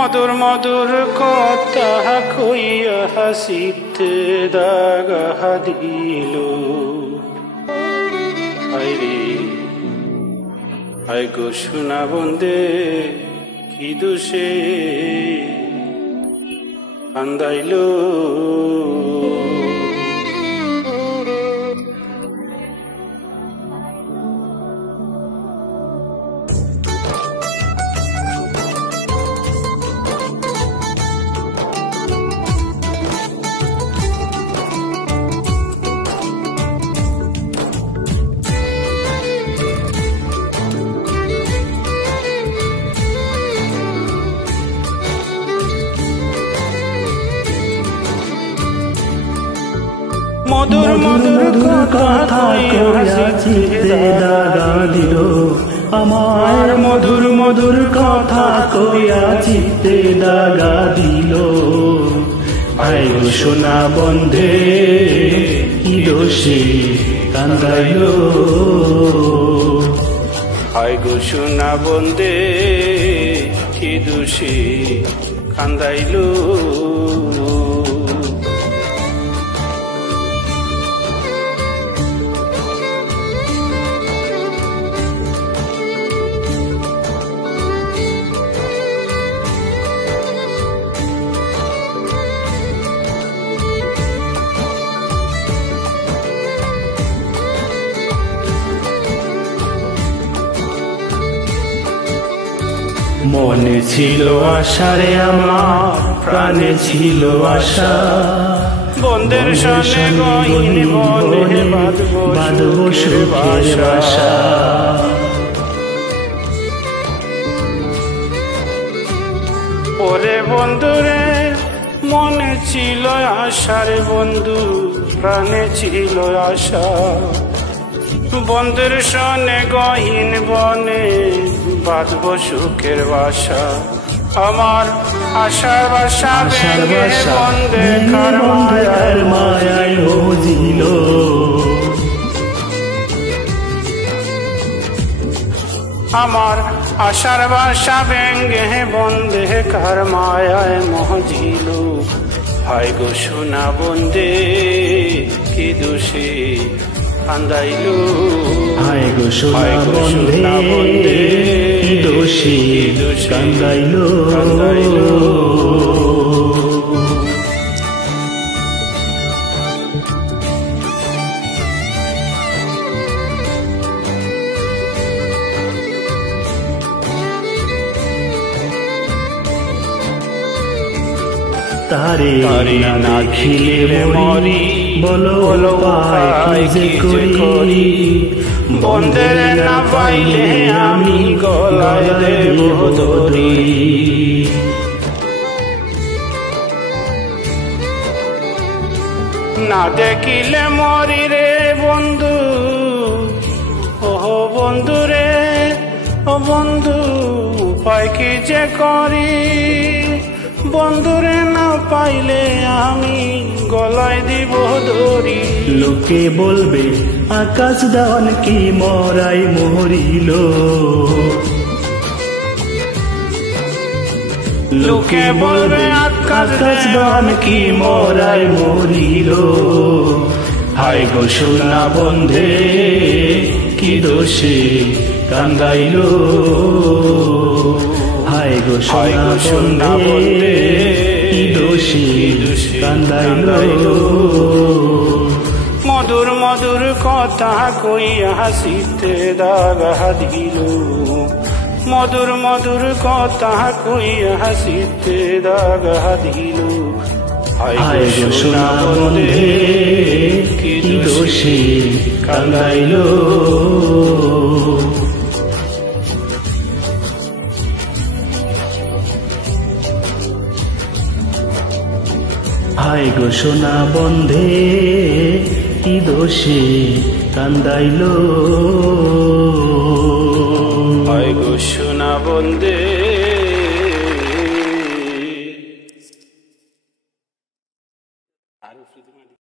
মধুর মধুর কথা কইয়া হাসিতে দাগা দিল। আইরে আই গো সোনা বন্দে কি দোষে কান্দাইল। মধুর মধুর কথা কইয়া চিত্তে দাগা দিল আমার। মধুর মধুর কথা কইয়া চিত্তে দাগা দিল। ভাই গো সোনা বন্ধে কি দোষে কান্দাইল। ভাই গো সোনা বন্ধে কি দোষে কান্দাইল। মনে ছিল আশারে আমার, প্রাণে ছিল আশা। বন্ধের সনে গহীন বনে বাঁধব সুখের বাসা। ওরে বন্ধুরে মনে ছিল আশারে বন্ধু, প্রাণে ছিল আশা। বন্ধের সনে গহীন বনে বাঁধব সুখের বাসা। আমার আশার বাসা ভেঙে বন্ধে কার মায়ায় মজিল। আমার আশার বাসা ভেঙে বন্ধে কার মায়ায় মজিল। হাই গো সোনা বন্ধে কি দোষে কান্দাইল। হাই গো সোনা বন্ধে কি দোষে কান্দাইল। তারে না খিলে মরি, বলো পাই যে করি। বন্ধের না পাইলে আমি গলায় দেব দড়ি। না দেখিলে মরি রে বন্ধু, ও বন্ধু রে ও বন্ধু উপায় কি যে করি। বন্ধুরে না পাইলে আমি গলায় দিব দড়ি। লোকে বলবে আকাশ দান কি মরাই মরিল। লোকে বলবে আকাশ দান কি মরাই মরিল। হাই গো সোনা বন্ধে কি দোষে কান্দাইল। হাই গো সোনা বন্ধে কি দোষে কান্দাইল। মধুর মধুর কথা কইয়া হাসিতে দাগা দিল। মধুর মধুর কথা কইয়া হাসিতে দাগা দিল। হাই গো সোনা বন্ধে কি দোষে কান্দাইল। হাই গো সোনা বন্ধে কি দোষে কান্দাইল। হাই গো সোনা বন্ধে